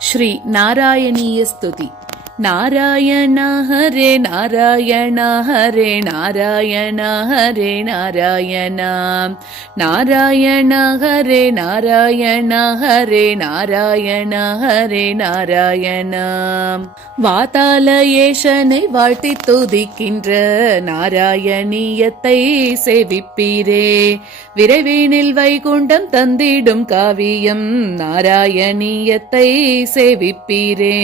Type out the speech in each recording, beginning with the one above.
श्री नारायणीय स्तुति। नारायण हरे नारायण हरे नारायण हरे नारायण नारायण हरे नारायण हरे नारायण हरे नारायण வாதால ஏஷனை வாழ்த்தி துதிக்கின்ற நாராயணியத்தை சேவிப்பீரே. விரைவினில் வைகுண்டம் தந்திடும் காவியம் நாராயணியத்தை சேவிப்பீரே.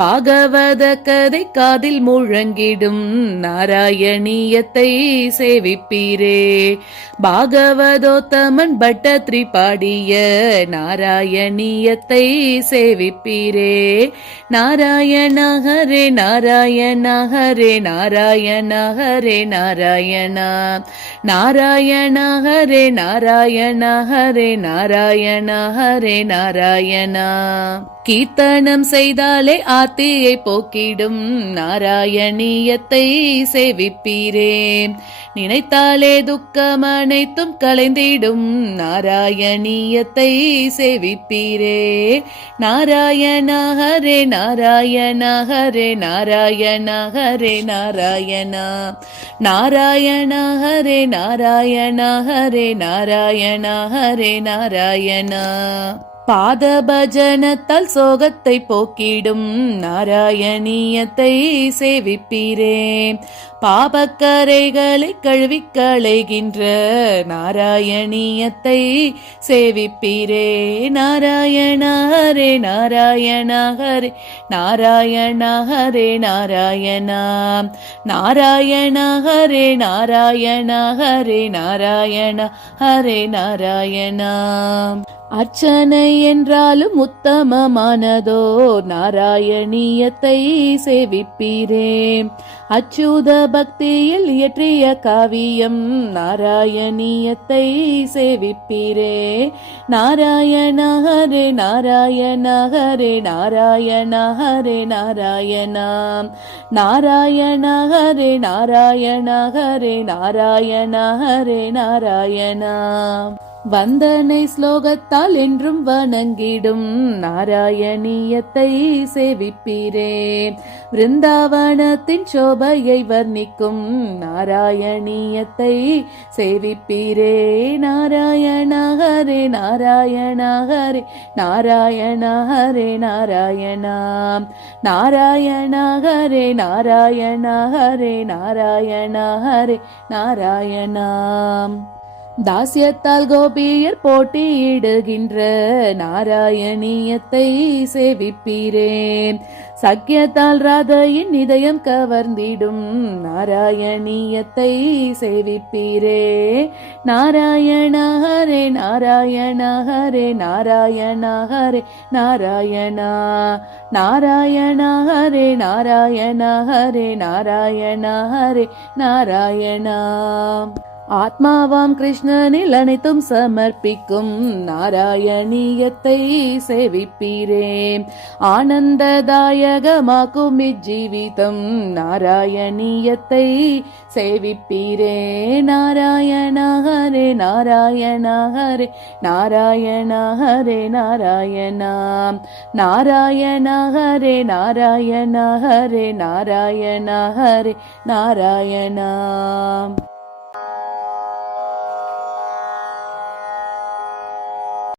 பாகவத கதை காதில் முழங்கிடும் நாராயணியத்தை சேவிப்பீரே. பாகவதோத்தமன் பட்டத்ரி பாடிய நாராயணியத்தை சேவிப்பீரே. நாராயண ஹரே நாராயண ஹரே நாராயண ஹரே நாராயண நாராயண ஹரே நாராயண ஹரே நாராயண ஹரே நாராயண கீர்த்தனம் செய்தாலே ஆர்த்தியை போக்கிடும் நாராயணியத்தை சேவிப்பீரே. நினைத்தாலே துக்கம் அனைத்தும் களைந்திடும் நாராயணியத்தை சேவிப்பீரே. நாராயண ஹரே நாராயண ஹரே நாராயண ஹரே நாராயண நாராயண ஹரே நாராயண ஹரே நாராயண ஹரே நாராயண பாத பஜனத்தால் சோகத்தை போக்கிடும் நாராயணியத்தை சேவிப்பீரே. பாபக்கரைகளை கழுவிக் களைகின்ற நாராயணியத்தை சேவிப்பீரே. நாராயண ஹரே நாராயண ஹரே நாராயண ஹரே நாராயண நாராயண ஹரே நாராயண ஹரே நாராயண ஹரே நாராயண அர்ச்சனை என்றாலும் உத்தமமானதோ நாராயணியத்தை சேவிப்பீரே. அச்சுத பக்தியில் இயற்றிய காவியம் நாராயணியத்தை சேவிப்பீரே. நாராயண ஹரே நாராயண ஹரே நாராயண ஹரே நாராயண நாராயண ஹரே நாராயண ஹரே நாராயண ஹரே நாராயண வந்தனை ஸ்லோகத்தால் என்றும் வணங்கிடும் நாராயணியத்தை சேவிப்பீரே. விருந்தாவனத்தின் சோபையை வர்ணிக்கும் நாராயணியத்தை சேவிப்பீரே. நாராயண ஹரே நாராயண ஹரே நாராயண ஹரே நாராயண நாராயண ஹரே நாராயண ஹரே நாராயண ஹரே நாராயண தாசியத்தால் கோபியர் போட்டியிடுகின்ற நாராயணியத்தை சேவிப்பீரே. சக்கியத்தால் ராதையின் இதயம் கவர்ந்திடும் நாராயணியத்தை சேவிப்பீரே. நாராயண ஹரே நாராயண ஹரே நாராயண ஹரே நாராயண நாராயண ஹரே நாராயண ஹரே நாராயண ஹரே நாராயண ஆத்மாவாம் கிருஷ்ணனில் அனைத்தும் சமர்ப்பிக்கும் நாராயணியத்தை சேவிப்பீரே. ஆனந்ததாயகமாக்கும் இஜ்ஜீவிதம் நாராயணியத்தை சேவிப்பீரே. நாராயண ஹரே நாராயண ஹரே நாராயண ஹரே நாராயண நாராயண ஹரே நாராயண ஹரே நாராயண ஹரே நாராயண